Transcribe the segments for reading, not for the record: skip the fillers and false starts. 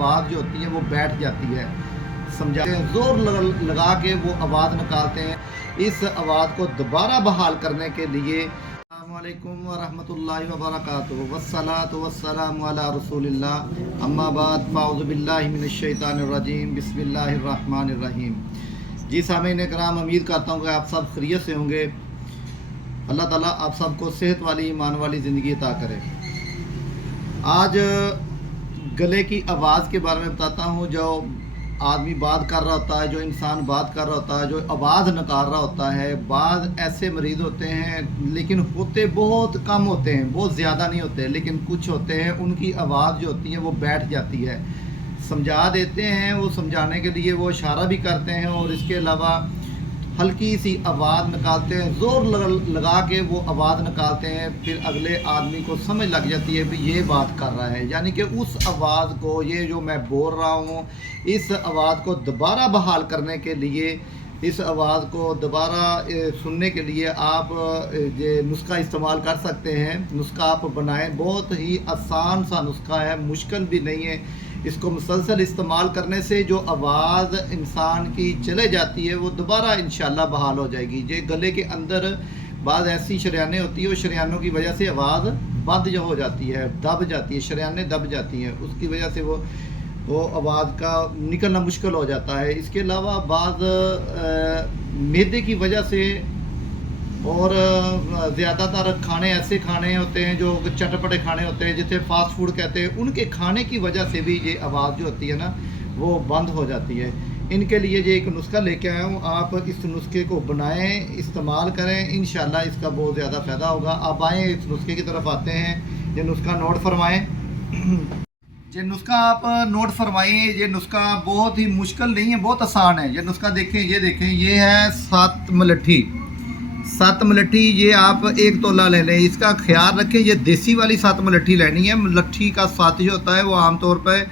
आवाज़ जो होती है वो बैठ जाती है। समझाते हैं, ज़ोर लगा के वो आवाज़ निकालते हैं। इस आवाज़ को दोबारा बहाल करने के लिए अस्सलामुअलैकुम वरहमतुल्लाहि वबरकातुहू वस्सलातु वस्सलामु अला रसूलिल्लाह अम्मा बाद फ़ाऊज़ु बिल्लाहि मिनश शैतानिर रजीम बिस्मिल्लाहिर रहमानिर रहीम। जी सामीन कराम, उम्मीद करता हूँ कि आप सब खैरियत से होंगे। अल्लाह ताला आप सबको सेहत वाली ईमान वाली ज़िंदगी अता करे। आज गले की आवाज़ के बारे में बताता हूँ। जो आदमी बात कर रहा होता है, जो इंसान बात कर रहा होता है, जो आवाज़ निकाल रहा होता है, बाद ऐसे मरीज़ होते हैं लेकिन होते बहुत कम होते हैं, बहुत ज़्यादा नहीं होते, लेकिन कुछ होते हैं उनकी आवाज़ जो होती है वो बैठ जाती है। समझा देते हैं, वो समझाने के लिए वो इशारा भी करते हैं और इसके अलावा हल्की सी आवाज़ निकालते हैं, ज़ोर लगा के वो आवाज़ निकालते हैं। फिर अगले आदमी को समझ लग जाती है भी ये बात कर रहा है, यानी कि उस आवाज़ को, ये जो मैं बोल रहा हूँ, इस आवाज़ को दोबारा बहाल करने के लिए, इस आवाज़ को दोबारा सुनने के लिए आप ये नुस्खा इस्तेमाल कर सकते हैं। नुस्खा आप बनाएं, बहुत ही आसान सा नुस्खा है, मुश्किल भी नहीं है। इसको मुसलसल इस्तेमाल करने से जो आवाज़ इंसान की चले जाती है वो दोबारा इंशाल्लाह बहाल हो जाएगी। ये गले के अंदर बाद ऐसी शरियानें होती है, वो शरियानों की वजह से आवाज़ बंद जो हो जाती है, दब जाती है, शरियानें दब जाती हैं, उसकी वजह से वो आवाज़ का निकलना मुश्किल हो जाता है। इसके अलावा बाद मैदे की वजह से और ज़्यादातर खाने ऐसे खाने होते हैं जो चटपटे खाने होते हैं, जिसे फास्ट फूड कहते हैं, उनके खाने की वजह से भी ये आवाज़ जो होती है ना वो बंद हो जाती है। इनके लिए ये एक नुस्खा लेके आया हूँ, आप इस नुस्खे को बनाएं, इस्तेमाल करें, इंशाल्लाह इसका बहुत ज़्यादा फ़ायदा होगा। अब आएँ इस नुस्खे की तरफ आते हैं। ये नुस्खा नोट फरमाएँ। ये नुस्खा आप नोट फरमाइए। ये नुस्खा बहुत ही मुश्किल नहीं है, बहुत आसान है। ये नुस्खा देखें, ये देखें, ये है 7 मलट्ठी। 7 मलट्ठी ये आप 1 तोला ले लें। इसका ख्याल रखें, ये देसी वाली 7 मलट्ठी लेनी है। मलट्ठी का स्वाद जो होता है वो आमतौर पर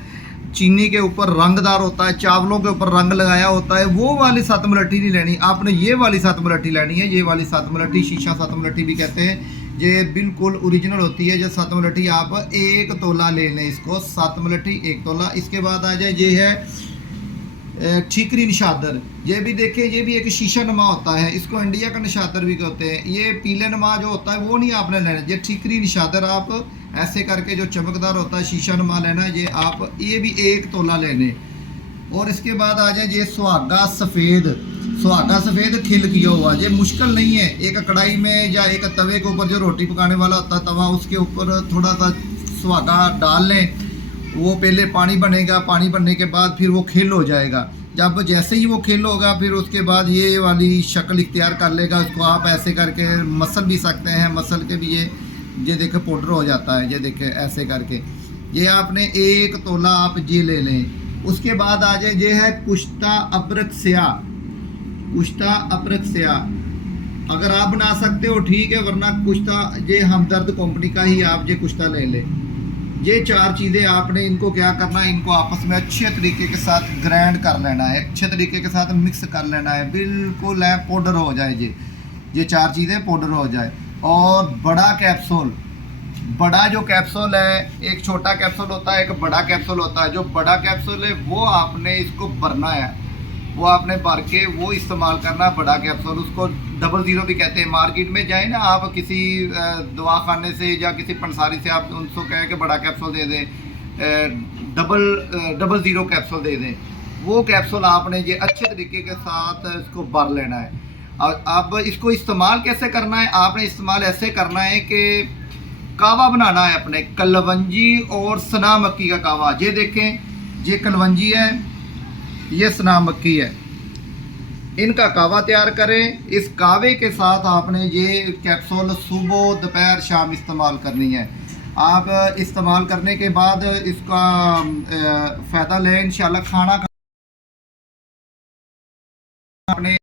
चीनी के ऊपर रंगदार होता है, चावलों के ऊपर रंग लगाया होता है, वो वाली 7 मलट्ठी नहीं लेनी। आपने ये वाली 7 मलट्ठी लेनी है। ये वाली 7 मलट्ठी, शीशा 7 मलट्ठी भी कहते हैं, ये बिल्कुल ओरिजिनल होती है। जो 7 मलट्ठी आप 1 तोला ले लें, इसको 7 मलट्ठी 1 तोला। इसके बाद आ जाए, ये है ठीकरी निशादर। ये भी देखें, ये भी एक शीशा नमा होता है, इसको इंडिया का निशादर भी कहते हैं। ये पीले नमा जो होता है वो नहीं आपने लेना। ये ठीकरी निशादर आप ऐसे करके जो चमकदार होता है शीशा नमा लेना। ये आप ये भी 1 तोला लेने। और इसके बाद आ जाए, ये सुहागा सफ़ेद। सुहागा सफ़ेद खिल किया हुआ, ये मुश्किल नहीं है। एक कढ़ाई में या एक तवे के ऊपर, जो रोटी पकाने वाला होता है तवा, उसके ऊपर थोड़ा सा सुहागा डाल लें। वो पहले पानी बनेगा, पानी बनने के बाद फिर वो खिल हो जाएगा। जब जैसे ही वो खिल होगा, फिर उसके बाद ये वाली शक्ल इख्तियार कर लेगा। उसको आप ऐसे करके मसल भी सकते हैं, मसल के भी ये देखें पाउडर हो जाता है। ये देखें ऐसे करके ये आपने 1 तोला आप ये ले लें। उसके बाद आ जाए, ये है कुश्ता अबरक स्याह। कुश्ता अबरक स्याह अगर आप बना सकते हो ठीक है, वरना कुश्ता ये हमदर्द कंपनी का ही आप ये कुश्ता ले लें। ये 4 चीज़ें आपने इनको क्या करना है, इनको आपस में अच्छे तरीके के साथ ग्राइंड कर लेना है, अच्छे तरीके के साथ मिक्स कर लेना है, बिल्कुल है पाउडर हो जाए। ये 4 चीज़ें पाउडर हो जाए। और बड़ा कैप्सूल, बड़ा जो कैप्सूल है, एक छोटा कैप्सूल होता है, एक बड़ा कैप्सूल होता है। जो बड़ा कैप्सूल है वो आपने इसको भरना है, वो आपने भर के वो इस्तेमाल करना। बड़ा कैप्सूल, उसको 00 भी कहते हैं। मार्केट में जाए ना आप, किसी दवाखाने से या किसी पंसारी से आप उनको कहें कि बड़ा कैप्सूल दे दें, 00 कैप्सूल दे दें। वो कैप्सूल आपने ये अच्छे तरीके के साथ इसको भर लेना है। और अब इसको इस्तेमाल कैसे करना है, आपने इस्तेमाल ऐसे करना है कि कावा बनाना है अपने, कलवंजी और सना मक्की का कावा। ये देखें, ये कलवंजी है, ये सना मक्की है, इनका कावा तैयार करें। इस कावे के साथ आपने ये कैप्सूल सुबह दोपहर शाम इस्तेमाल करनी है। आप इस्तेमाल करने के बाद इसका फ़ायदा लें इंशाल्लाह। खाना अपने